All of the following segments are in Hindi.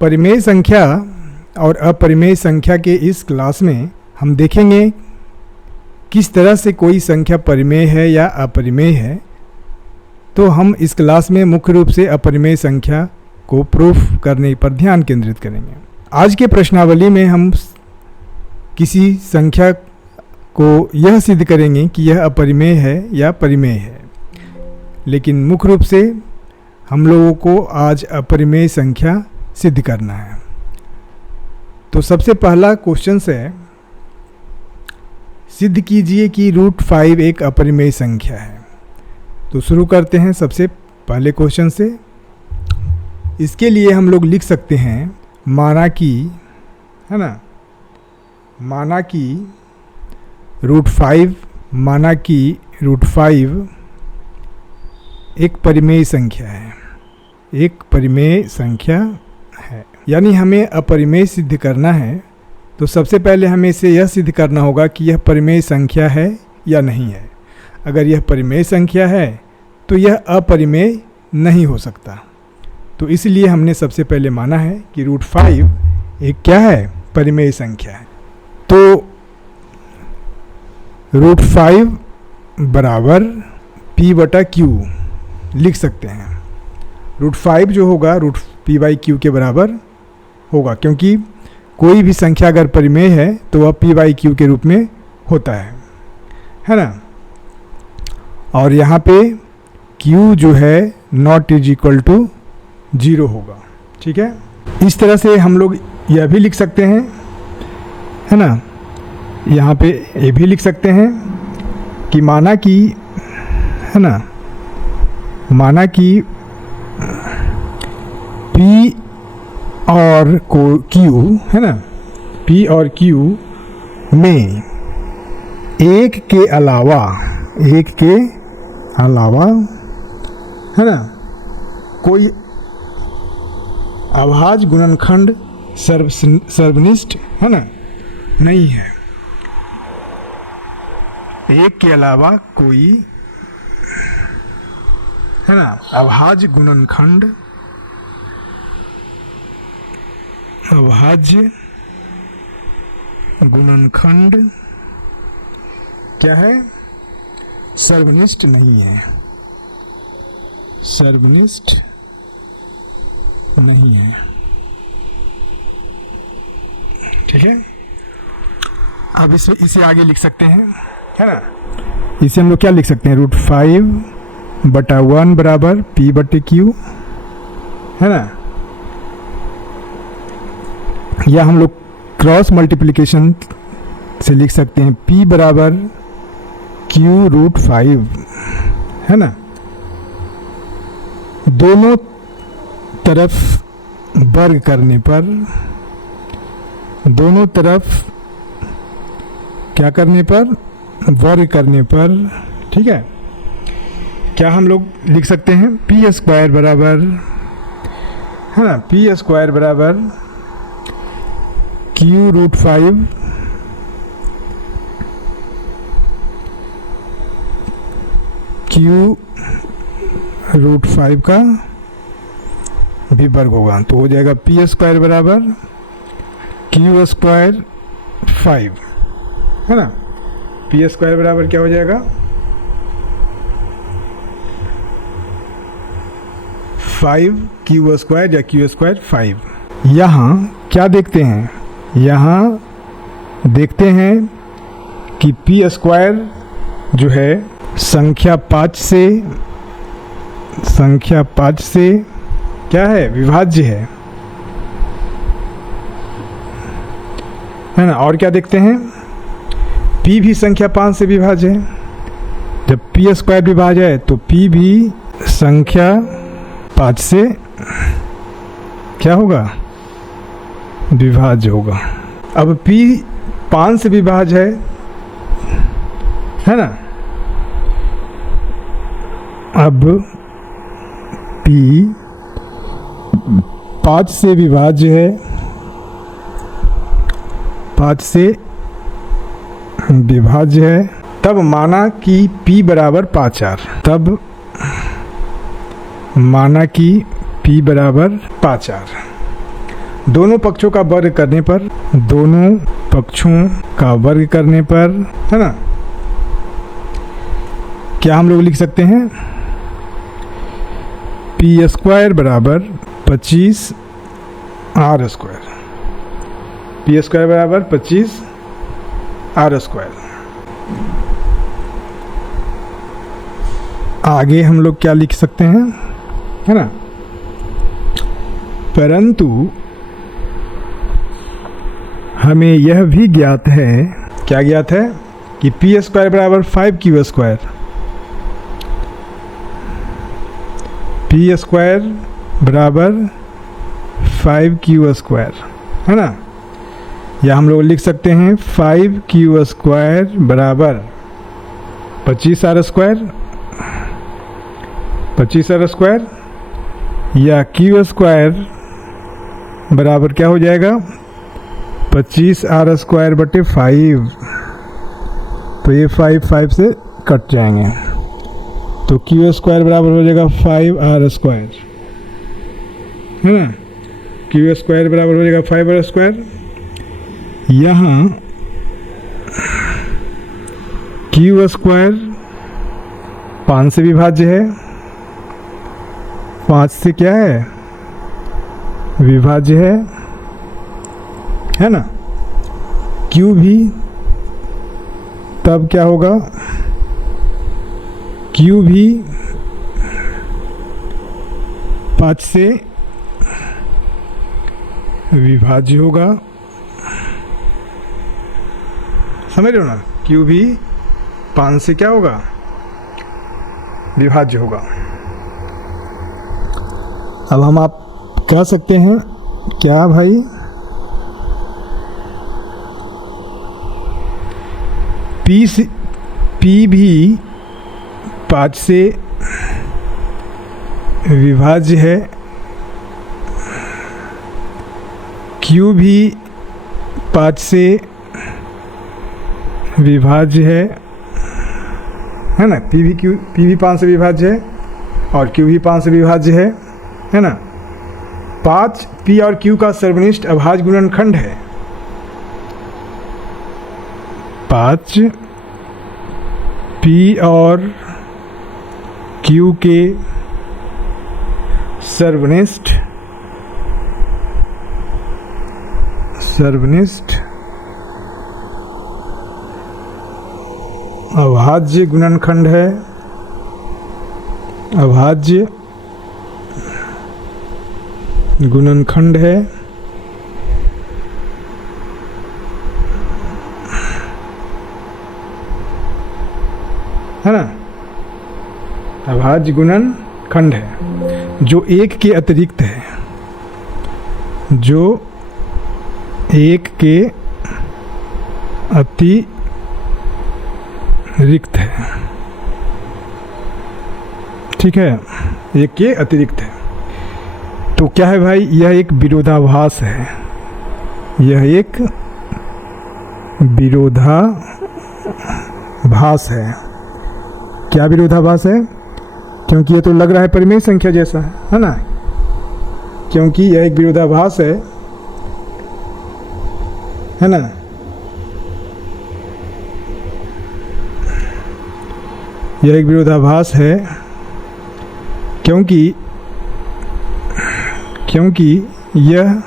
परिमेय संख्या और अपरिमेय संख्या के इस क्लास में हम देखेंगे किस तरह से कोई संख्या परिमेय है या अपरिमेय है। तो हम इस क्लास में मुख्य रूप से अपरिमेय संख्या को प्रूफ करने पर ध्यान केंद्रित करेंगे। आज के प्रश्नावली में हम किसी संख्या को यह सिद्ध करेंगे कि यह अपरिमेय है या परिमेय है, लेकिन मुख्य रूप से हम लोगों को आज अपरिमेय संख्या सिद्ध करना है। तो सबसे पहला क्वेश्चन है, सिद्ध कीजिए कि √5 एक अपरिमेय संख्या है। तो शुरू करते हैं सबसे पहले क्वेश्चन से। इसके लिए हम लोग लिख सकते हैं माना कि, है ना, माना कि √5 एक परिमेय संख्या है, एक परिमेय संख्या है। यानी हमें अपरिमेय सिद्ध करना है, तो सबसे पहले हमें इसे यह सिद्ध करना होगा कि यह परिमेय संख्या है या नहीं है। अगर यह परिमेय संख्या है तो यह अपरिमेय नहीं हो सकता। तो इसलिए हमने सबसे पहले माना है कि √5 एक क्या है, परिमेय संख्या है। तो √5 बराबर p/q लिख सकते हैं। √5 जो होगा √p/q के बराबर होगा, क्योंकि कोई भी संख्या अगर परिमेय है तो वह p/q के रूप में होता है ना। और यहाँ पे q जो है नॉट इज इक्वल टू 0 होगा। ठीक है, इस तरह से हम लोग यह भी लिख सकते हैं, है ना, यहाँ पे ये भी लिख सकते हैं कि माना कि, है ना, माना कि p और q, है ना, p और q में एक के अलावा, है ना, कोई अभाज्य गुणनखंड सर्वनिष्ठ, है ना, नहीं है। एक के अलावा कोई, है ना, अभाज्य गुणनखंड क्या है, सर्वनिष्ठ नहीं है, सर्वनिष्ठ नहीं है। ठीक है, अब इसे आगे लिख सकते हैं, है ना। इसे हम लोग क्या लिख सकते हैं, √5/1 बराबर p/q, है ना, या हम लोग क्रॉस मल्टीप्लिकेशन से लिख सकते हैं p बराबर q√5, है ना। दोनों तरफ वर्ग करने पर, दोनों तरफ क्या करने पर, वर्ग करने पर, ठीक है, क्या हम लोग लिख सकते हैं p² बराबर, है ना, p² बराबर q√5 q√5 का भी वर्ग होगा। तो हो जाएगा p² बराबर q² 5, है ना। p² बराबर क्या हो जाएगा, 5q² या q² 5। यहाँ क्या देखते हैं, यहाँ देखते हैं कि p² जो है संख्या 5 से क्या है, विभाज्य है ना। और क्या देखते हैं, p भी संख्या 5 से विभाज्य है। जब p² विभाज्य है तो p भी संख्या 5 से क्या होगा, विभाज्य होगा। अब p 5 से विभाज्य है ना। अब p 5 से विभाज्य है, 5 से विभाज्य है, तब माना कि p बराबर 5r, तब माना कि p बराबर 5r। दोनों पक्षों का वर्ग करने पर, दोनों पक्षों का वर्ग करने पर, है ना, क्या हम लोग लिख सकते हैं, पी स्क्वायर बराबर 25 आर स्क्वायर, पी स्क्वायर बराबर 25 आर स्क्वायर। आगे हम लोग क्या लिख सकते हैं, है ना, परंतु हमें यह भी ज्ञात है, क्या ज्ञात है, कि पी स्क्वायर बराबर 5 स्क्वायर, पी स्क्वायर बराबर 5 स्क्वायर, है ना, या हम लोग लिख सकते हैं 5 स्क्वायर बराबर 25 आर स्क्वायर, 25 आर स्क्वायर, या क्यू स्क्वायर बराबर क्या हो जाएगा, 25 आर स्क्वायर बटे 5, तो ये 5 से कट जाएंगे, तो क्यू स्क्वायर बराबर हो जाएगा 5 आर स्क्वायर, है ना, क्यू स्क्वायर बराबर हो जाएगा 5 आर स्क्वायर। यहाँ क्यू स्क्वायर 5 से विभाज्य है, 5 से क्या है, विभाज्य है ना, क्यू भी तब क्या होगा, क्यू भी 5 से विभाज्य होगा, समझ रहे हो ना, क्यू भी 5 से क्या होगा, विभाज्य होगा। अब हम आप कह सकते हैं क्या भाई, पी भी 5 से विभाज्य है, क्यू भी 5 से विभाज्य है ना, पी भी 5 से विभाज्य है और क्यू भी 5 से विभाज्य है ना। 5 पी और क्यू का सर्वनिष्ठ अभाज्य गुणनखंड है, 5 पी और क्यू के सर्वनिष्ठ अभाज्य गुणनखंड है, अभाज्य गुणनखंड है, ना, अभाज्य गुणनखंड है जो एक के अतिरिक्त है, जो एक के अतिरिक्त है, ठीक है, एक के अतिरिक्त है। तो क्या है भाई, यह एक विरोधाभास है, यह एक विरोधाभास है। क्या विरोधाभास है, क्योंकि ये तो लग रहा है परिमेय संख्या जैसा है ना, क्योंकि यह एक विरोधाभास है ना, यह एक विरोधाभास है क्योंकि यह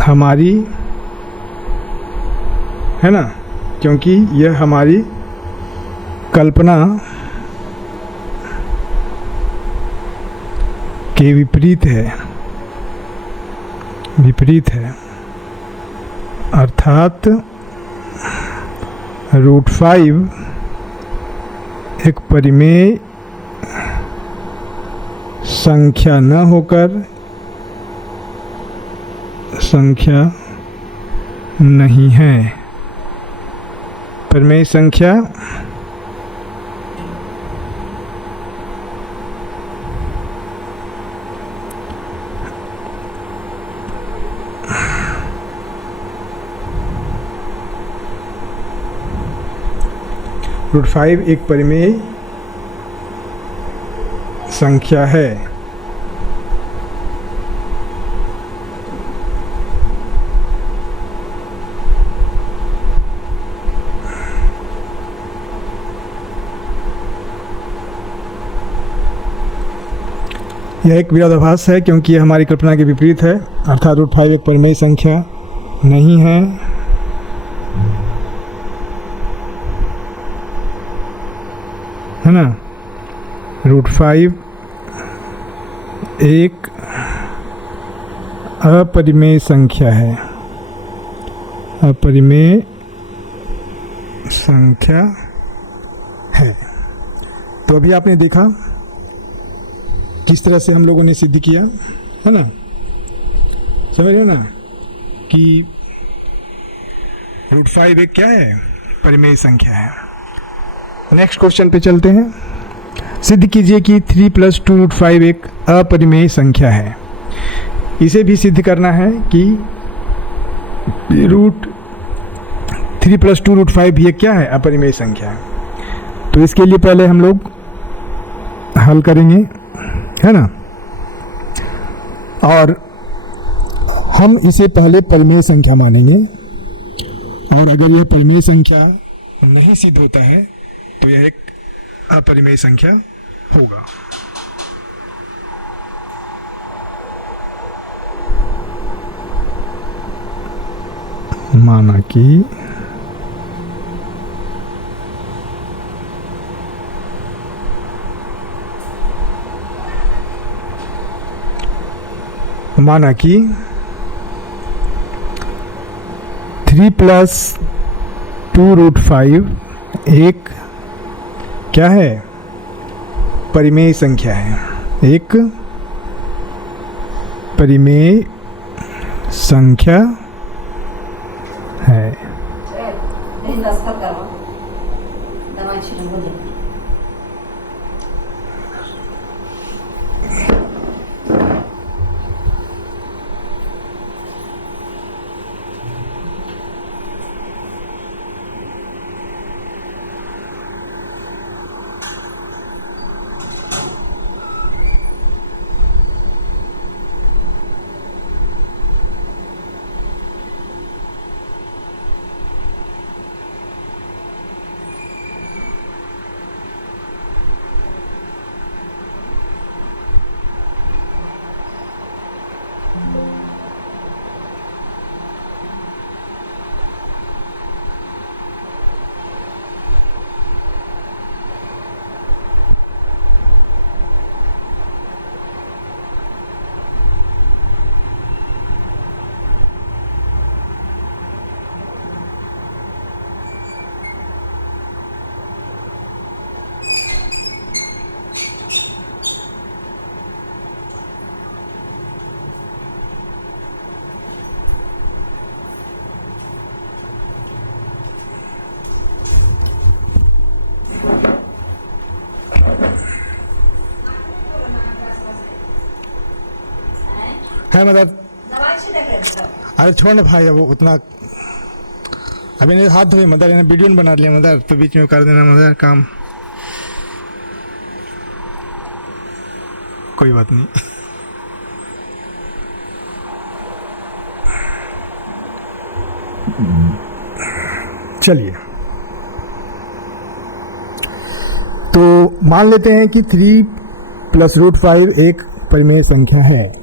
हमारी, है ना, क्योंकि यह हमारी कल्पना के विपरीत है, अर्थात √5 एक परिमेय संख्या न होकर संख्या नहीं है। परिमेय संख्या √5 एक परिमेय संख्या है, यह एक विरोधाभास है क्योंकि यह हमारी कल्पना के विपरीत है, अर्थात √5 एक परिमेय संख्या नहीं है। है ना, √5 एक अपरिमेय संख्या है, अपरिमेय संख्या है। तो अभी आपने देखा किस तरह से हम लोगों ने सिद्ध किया, है ना, समझ रहे ना, कि √5 एक क्या है, परिमेय संख्या है। नेक्स्ट क्वेश्चन पे चलते हैं। सिद्ध कीजिए कि 3 + 2 √5 एक अपरिमेय संख्या है। इसे भी सिद्ध करना है कि √3 + 2 √5 भी एक क्या है, अपरिमेय संख्या है। तो इसके लिए पहले हम लोग हल करेंगे, है ना, और हम इसे पहले परिमेय संख्या मानेंगे, और अगर यह परिमेय संख्या नहीं सिद्ध होता है तो यह एक अपरिमेय संख्या होगा। माना कि माना कि 3 + 2 √5 एक क्या है, परिमेय संख्या है, एक परिमेय संख्या है। है मदद, अरे छोड़ ना भाई, वो उतना अभी नहीं, हाथ धोए मदर, इन्हें वीडियो बना लिया मदर, तो बीच में कर देना मदर काम, कोई बात नहीं। चलिए, तो मान लेते हैं कि 3 + √5 एक परिमेय संख्या है।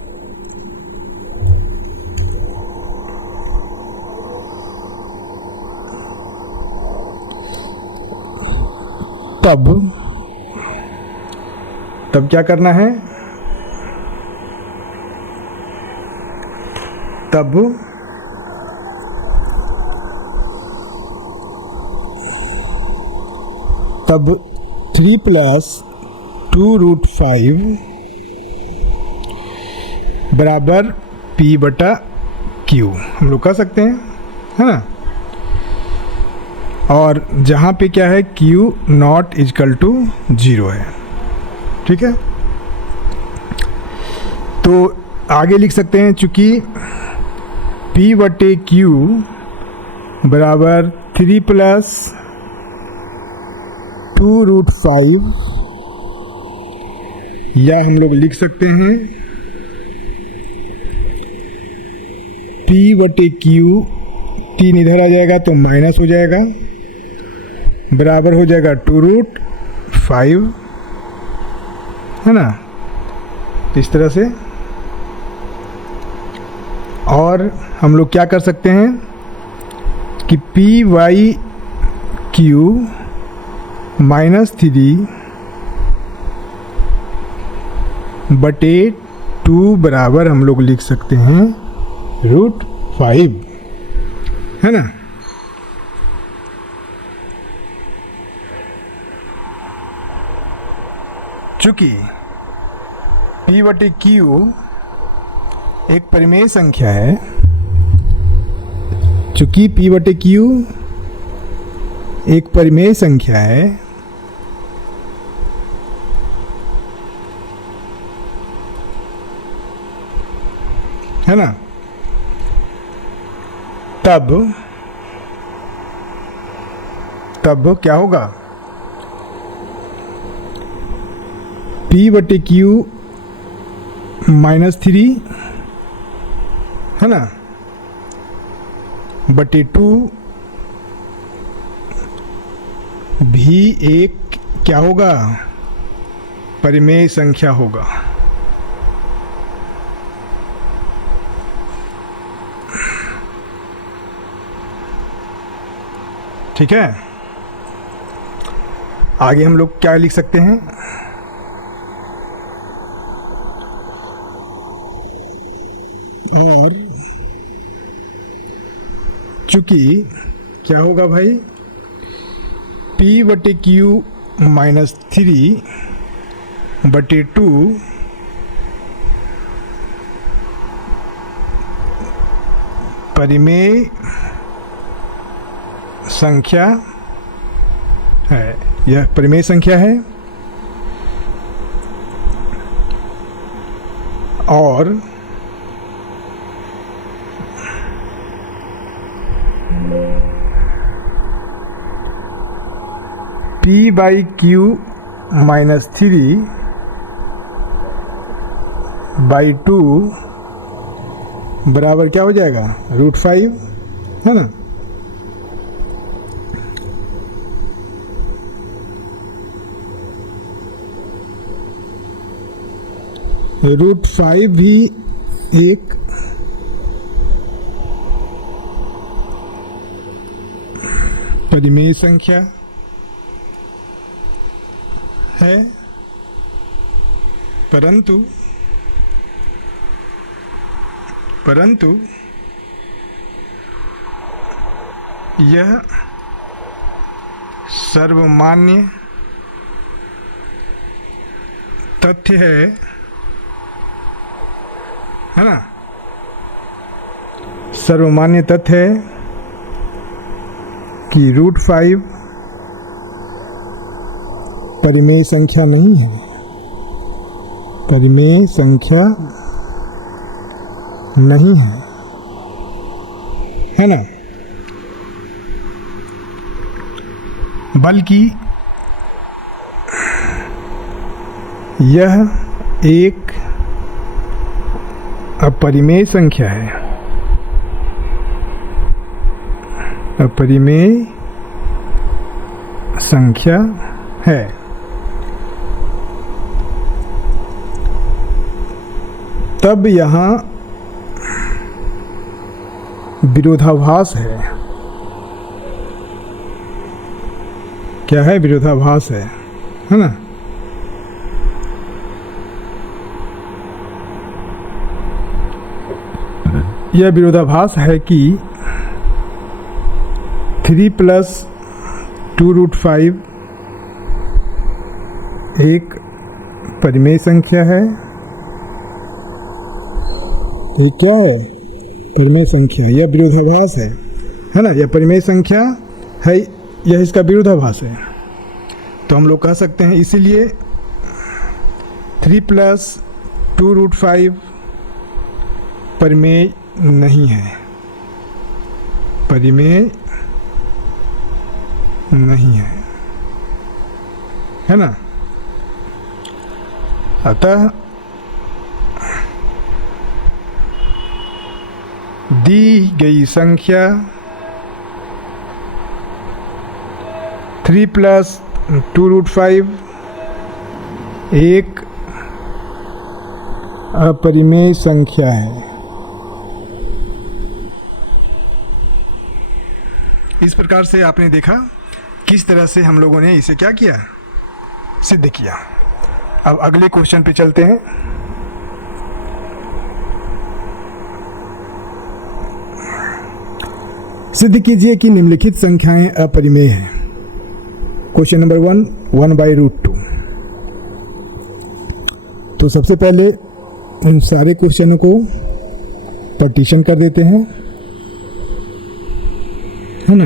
तब क्या करना है, तब 3 + 2 √5 बराबर P/Q हम लोग कह सकते हैं, है ना, और जहाँ पे क्या है, Q ≠ 0 है। ठीक है, तो आगे लिख सकते हैं, चूंकि P/Q बराबर 3 + 2 √5, या हम लोग लिख सकते हैं P/Q, 3 इधर आ जाएगा तो माइनस हो जाएगा, बराबर हो जाएगा 2 √5, है ना, तो इस तरह से। और हम लोग क्या कर सकते हैं कि पी वाई क्यू -3 बटे 2 बराबर हम लोग लिख सकते हैं √5, है ना। चूंकि P बटे Q एक परिमेय संख्या है, चूंकि P बटे Q एक परिमेय संख्या है ना, तब क्या होगा, P बटे Q -3, है ना, बटे 2 भी एक क्या होगा, परिमेय संख्या होगा। ठीक है। आगे हम लोग क्या लिख सकते हैं, चूंकि क्या होगा भाई, P बटे Q -3 बटे 2 परिमेय संख्या है, यह परिमेय संख्या है। और P बाई Q -3 बाई 2 बराबर क्या हो जाएगा, √5, है ना। √5 भी एक परिमेय संख्या है, परंतु यह सर्वमान्य तथ्य है ना, सर्वमान्य तथ्य है कि √5 परिमेय संख्या नहीं है, परिमेय संख्या नहीं है ना, बल्कि यह एक अपरिमेय संख्या है, अपरिमेय संख्या है। तब यहाँ विरोधाभास है, क्या है, विरोधाभास है ना। यह विरोधाभास है कि 3 + 2√5 एक परिमेय संख्या है, ये क्या है, परिमेय संख्या, यह विरोधाभास है ना, यह परिमेय संख्या है, यह इसका विरोधाभास है। तो हम लोग कह सकते हैं इसीलिए 3 + 2√5 परिमेय नहीं है, परिमेय नहीं है ना। अतः दी गई संख्या 3 + 2√5 एक अपरिमेय संख्या है। इस प्रकार से आपने देखा किस तरह से हम लोगों ने इसे क्या किया, सिद्ध किया। अब अगले क्वेश्चन पे चलते हैं। सिद्ध कीजिए कि निम्नलिखित संख्याएं अपरिमेय हैं। Question number 1/√2। तो सबसे पहले उन सारे क्वेश्चनों को पार्टीशन कर देते हैं, है ना।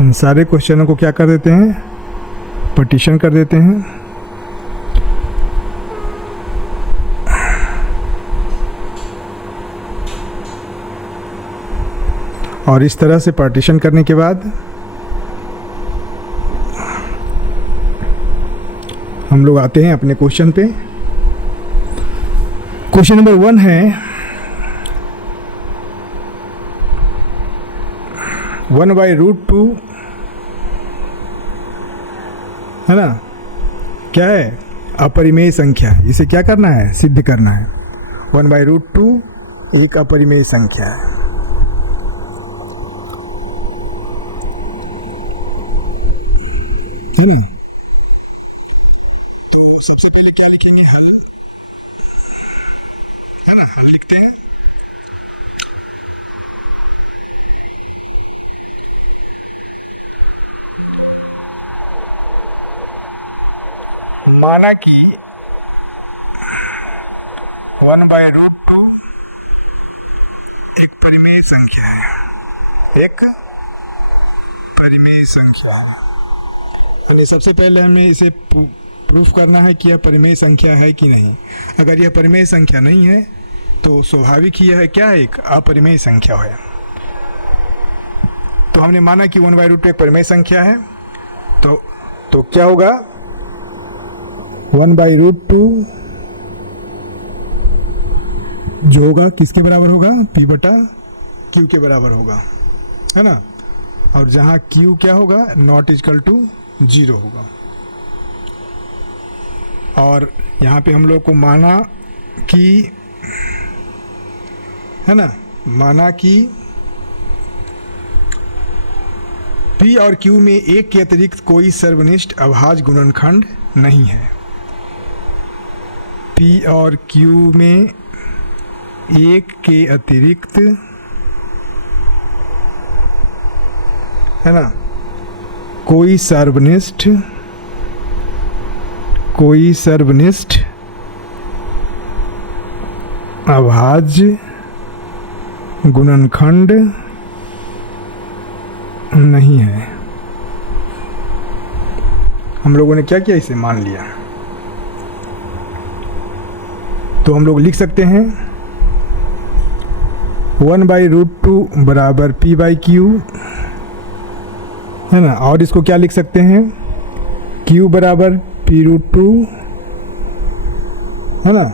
उन सारे क्वेश्चनों को क्या कर देते हैं, पार्टीशन कर देते हैं। और इस तरह से पार्टीशन करने के बाद हम लोग आते हैं अपने क्वेश्चन पे। क्वेश्चन नंबर 1 है 1/√2, है ना, क्या है, अपरिमेय संख्या। इसे क्या करना है, सिद्ध करना है। 1/√2 एक अपरिमेय संख्या है। तो सबसे पहले क्या लिखेंगे, हल, है ना, हल लिखते हैं। माना कि 1/√2 एक परिमेय संख्या है, एक परिमेय संख्या है। यानी सबसे पहले हमें इसे प्रूफ करना है कि यह परिमेय संख्या है कि नहीं। अगर यह परिमेय संख्या नहीं है तो स्वाभाविक ही यह क्या है, एक अपरिमेय संख्या है। तो हमने माना कि 1/√2 एक परिमेय संख्या है। तो क्या होगा, 1/√2 जो होगा किसके बराबर होगा, p/q के बराबर होगा, है ना। और जहां q क्या होगा, ≠0 होगा। और यहाँ पे हम लोग को माना कि, है ना, माना कि p और q में एक के अतिरिक्त कोई सर्वनिष्ठ अभाज्य गुणनखंड नहीं है। p और q में एक के अतिरिक्त, है ना, कोई सर्वनिष्ठ अभाज्य गुणनखंड नहीं है। हम लोगों ने क्या किया, इसे मान लिया। तो हम लोग लिख सकते हैं 1/√2 बराबर p/q, है ना। और इसको क्या लिख सकते हैं, q बराबर p√2, है ना।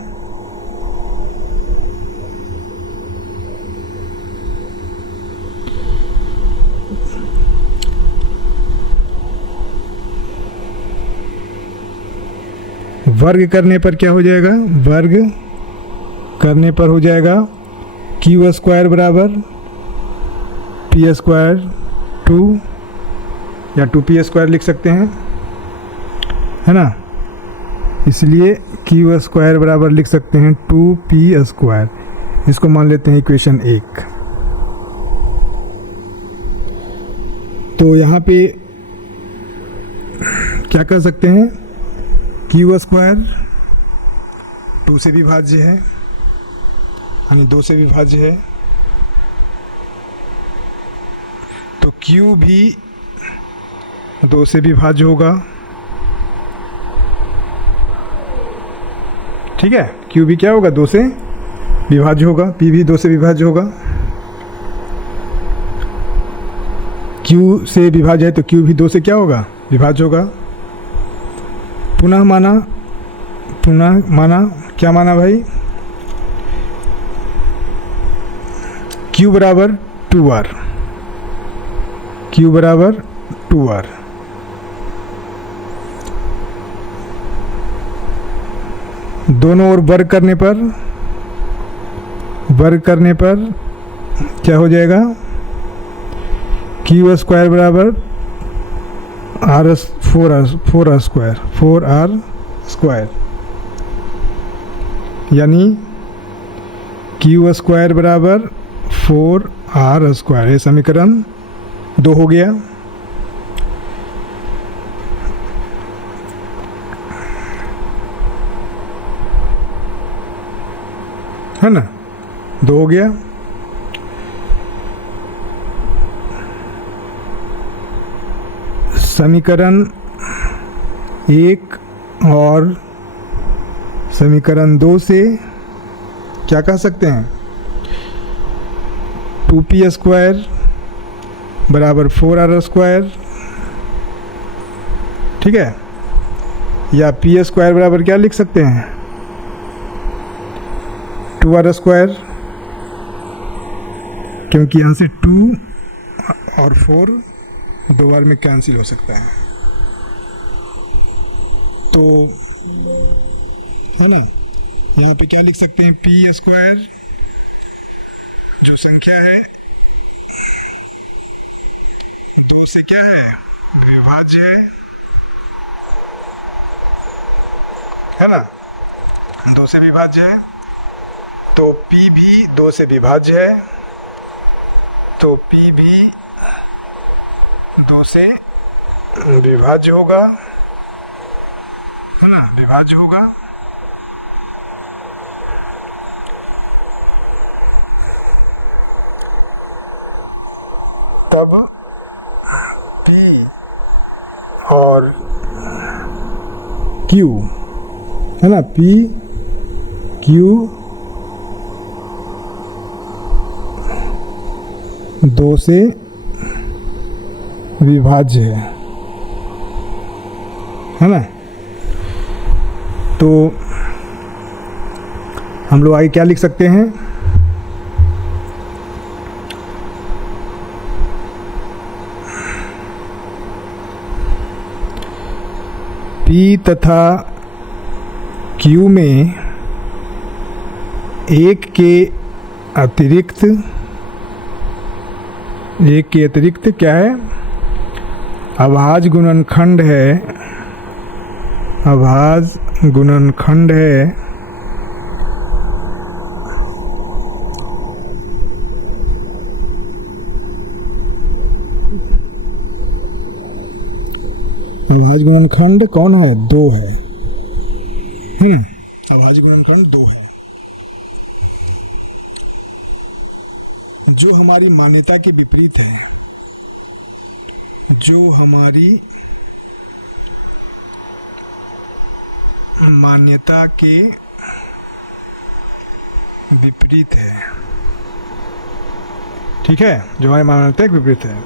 वर्ग करने पर क्या हो जाएगा, वर्ग करने पर हो जाएगा q² बराबर p² 2 या 2p² लिख सकते हैं, है ना। इसलिए q² बराबर लिख सकते हैं 2p²। इसको मान लेते हैं इक्वेशन 1। तो यहाँ पे क्या कर सकते हैं, q² 2 से विभाज्य है, यानी 2 से विभाज्य है। तो q भी 2 से विभाज्य होगा, ठीक है। q भी क्या होगा, 2 से विभाज्य होगा। p भी 2 से विभाज्य होगा। q से विभाज्य है तो q भी 2 से क्या होगा, विभाज्य होगा। पुनः माना क्या माना भाई, q बराबर 2r, q बराबर 2r। दोनों ओर वर्ग करने पर क्या हो जाएगा, क्यू स्क्वायर बराबर आर 4r स्क्वायर, यानी क्यू स्क्वायर बराबर 4r स्क्वायर। ये समीकरण 2 हो गया। है ना, 2 हो गया। समीकरण 1 और समीकरण 2 से क्या कह सकते हैं, 2p स्क्वायर बराबर 4r स्क्वायर, ठीक है, या p स्क्वायर बराबर क्या लिख सकते हैं, 2r स्क्वायर, क्योंकि यहाँ से 2 और 4 दो बार में कैंसिल हो सकता है, तो है ना, यहाँ पे क्या लिख सकते हैं, p स्क्वायर जो संख्या है 2 से क्या है, विभाज्य है ना, 2 से विभाज्य है, तो p भी 2 से विभाज्य है, तो p भी 2 से विभाज्य होगा, है ना, विभाज्य होगा। तब p और q, है ना, p q 2 से विभाज्य है ना, तो हम लोग आगे क्या लिख सकते हैं, P तथा Q में एक के अतिरिक्त क्या है, अभाज्य गुणनखंड है, अभाज्य गुणनखंड है अभाज्य गुणनखंड कौन है, 2 है, अभाज्य गुणनखंड 2 है, जो हमारी मान्यता के विपरीत है, जो हमारी मान्यता के विपरीत है, ठीक है, जो हमारी मान्यता के विपरीत है।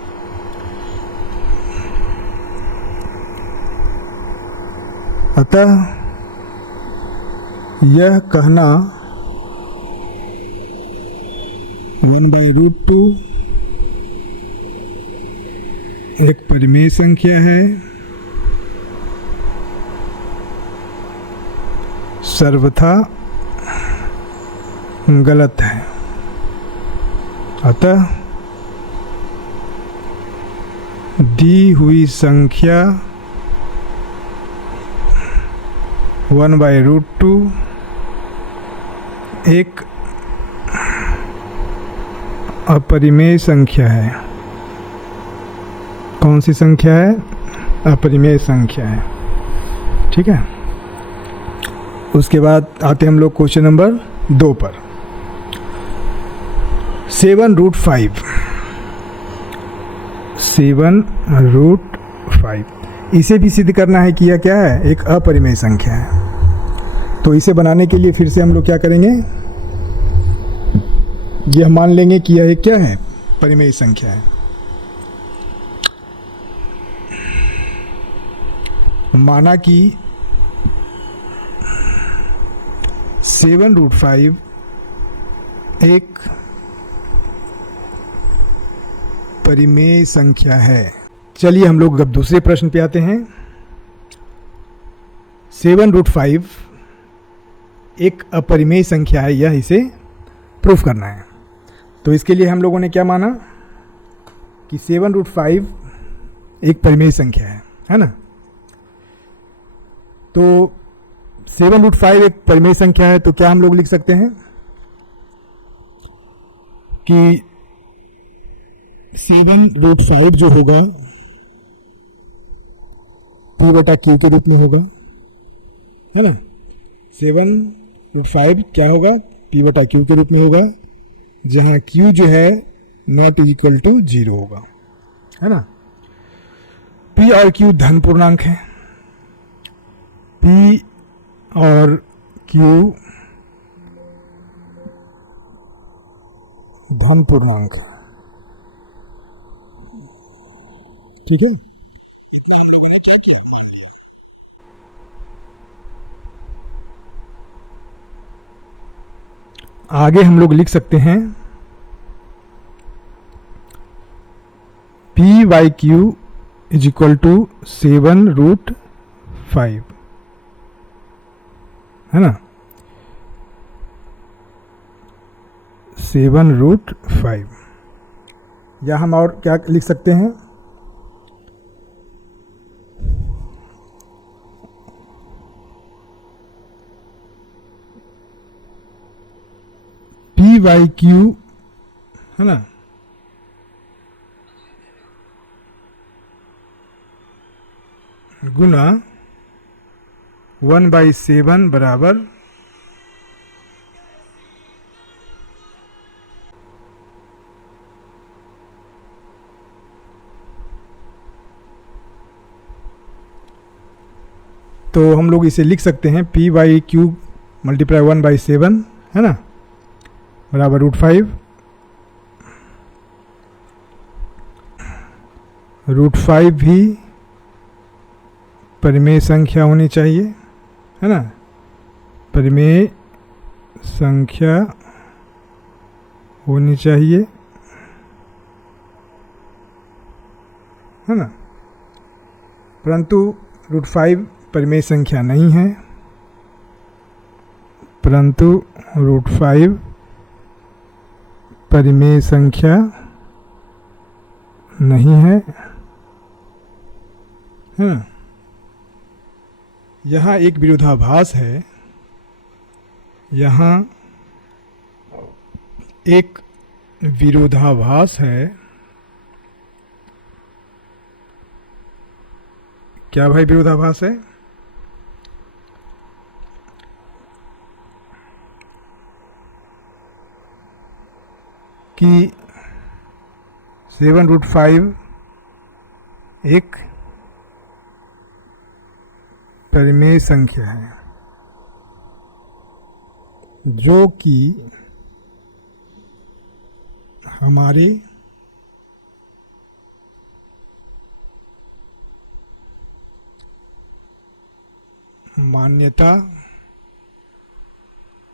अतः यह कहना 1/√2 एक परिमेय संख्या है, सर्वथा गलत है। अतः दी हुई संख्या 1/√2 एक अपरिमेय संख्या है। कौन सी संख्या है, अपरिमेय संख्या है, ठीक है। उसके बाद आते हम लोग क्वेश्चन नंबर 2 पर। 7√5 इसे भी सिद्ध करना है कि यह क्या है, एक अपरिमेय संख्या है। तो इसे बनाने के लिए फिर से हम लोग क्या करेंगे, यह मान लेंगे कि यह एक क्या है, परिमेय संख्या है। माना कि 7√5 एक परिमेय संख्या है। चलिए हम लोग अब दूसरे प्रश्न पे आते हैं। 7√5 एक अपरिमेय संख्या है, यह इसे प्रूफ करना है। तो इसके लिए हम लोगों ने क्या माना कि 7√5 एक परिमेय संख्या है ना। तो 7√5 एक परिमेय संख्या है, तो क्या हम लोग लिख सकते हैं कि 7√5 जो होगा P/Q के रूप में होगा, है ना। 7√5 क्या होगा, P/Q के रूप में होगा, जहां Q जो है नॉट इक्वल टू 0 होगा, है ना। P और Q धन पूर्णांक है, P और Q धन पूर्णांक, ठीक है। इतना हम लोगों ने क्या किया, मान लिया। आगे हम लोग लिख सकते हैं P/Q इज इक्वल टू 7√5, है ना। 7√5, या हम और क्या लिख सकते हैं, P/Q, है ना, गुना 1/7 बराबर तो हम लोग इसे लिख सकते हैं P/Q मल्टीप्लाई 1/7, है ना, बराबर √5। √5 भी परिमेय संख्या होनी चाहिए, है ना, परिमेय संख्या होनी चाहिए, है ना। परंतु √5 परिमेय संख्या नहीं है, परंतु √5 परिमेय संख्या नहीं है ना। यहाँ एक विरोधाभास है, यहाँ एक विरोधाभास है। क्या भाई विरोधाभास है? कि 7√5 एक परिमेय संख्या है जो कि हमारी मान्यता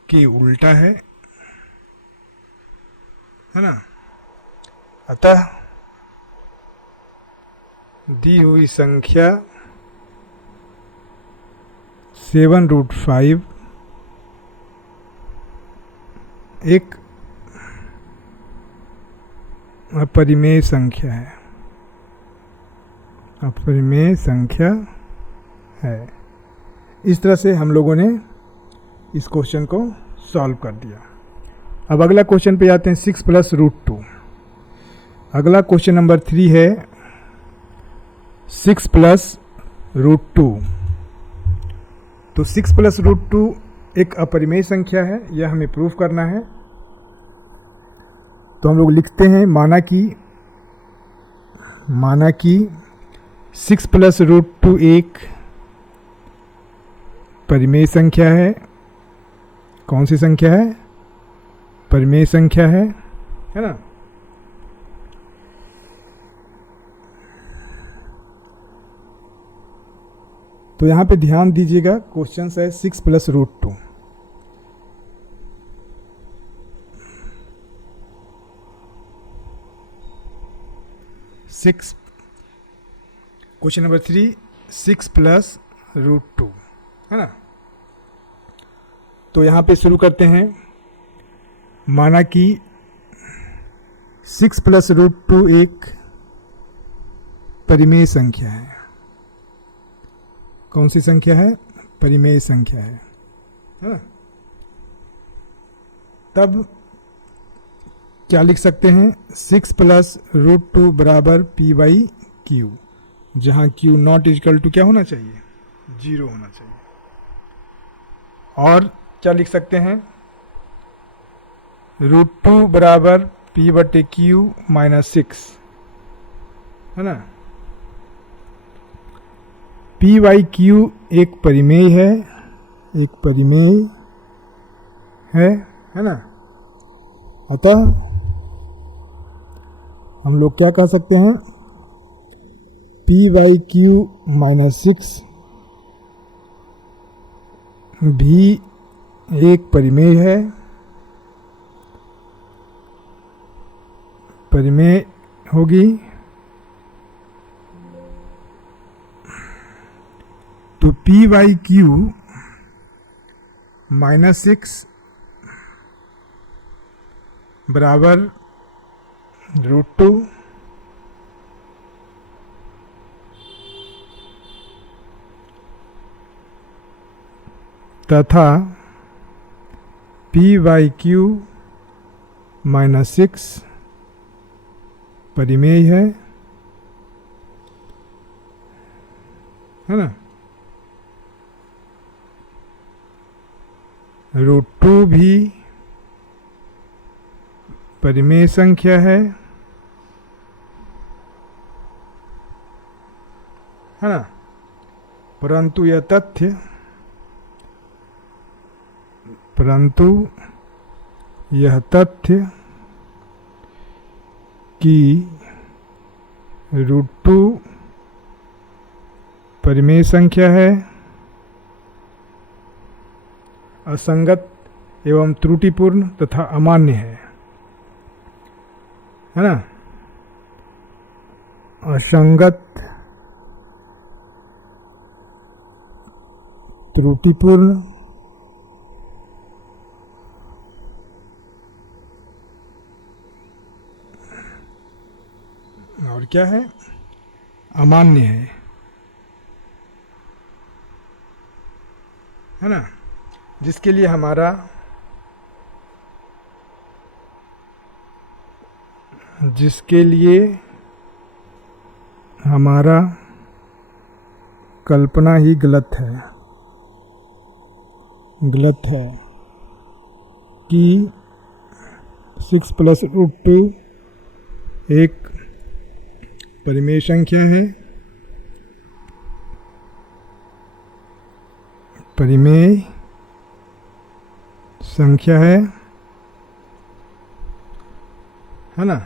के उल्टा है ना। अतः दी हुई संख्या 7√5 एक अपरिमेय संख्या है, अपरिमेय संख्या है। इस तरह से हम लोगों ने इस क्वेश्चन को सॉल्व कर दिया। अब अगला क्वेश्चन पे आते हैं, 6 + √2। अगला क्वेश्चन नंबर 3 है 6 + √2। तो 6 + √2 एक अपरिमेय संख्या है, यह हमें प्रूफ करना है। तो हम लोग लिखते हैं, माना कि 6 + √2 एक परिमेय संख्या है। कौन सी संख्या है? परिमेय संख्या है ना। तो यहाँ पे ध्यान दीजिएगा, क्वेश्चन है 6 + √2। क्वेश्चन नंबर 3, 6 + √2, है ना। तो यहाँ पे शुरू करते हैं। माना कि 6 + √2 एक परिमेय संख्या है। कौन सी संख्या है? परिमेय संख्या है ना। तब क्या लिख सकते हैं? 6 + √2 बराबर p/q, जहाँ q नॉट इक्वल टू क्या होना चाहिए? 0 होना चाहिए। और क्या लिख सकते हैं? √2 बराबर p/q - 6 है ना। p/q एक परिमेय है, एक परिमेय है ना। अतः हम लोग क्या कह सकते हैं? p/q - 6 भी एक परिमेय है। परिमेय होगी तो p/q - 6 बराबर √2 तथा p/q - 6 परिमेय है ना। √2 भी परिमेय संख्या है ना। परंतु यह तथ्य कि √2 परिमेय संख्या है असंगत एवं त्रुटिपूर्ण तथा अमान्य है ना। असंगत, त्रुटिपूर्ण और क्या है? अमान्य है ना। जिसके लिए हमारा कल्पना ही गलत है कि 6 + √2 एक परिमेय संख्या है। परिमेय संख्या है ना।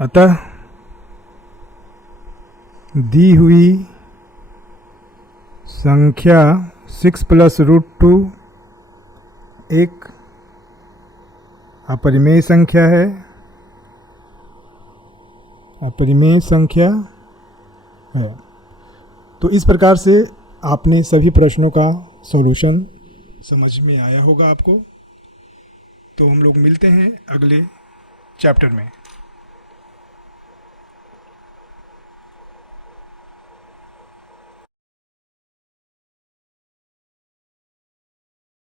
अतः दी हुई संख्या 6 + √2 एक अपरिमेय संख्या है। अपरिमेय संख्या है। तो इस प्रकार से आपने सभी प्रश्नों का सॉल्यूशन समझ में आया होगा आपको। तो हम लोग मिलते हैं अगले चैप्टर में।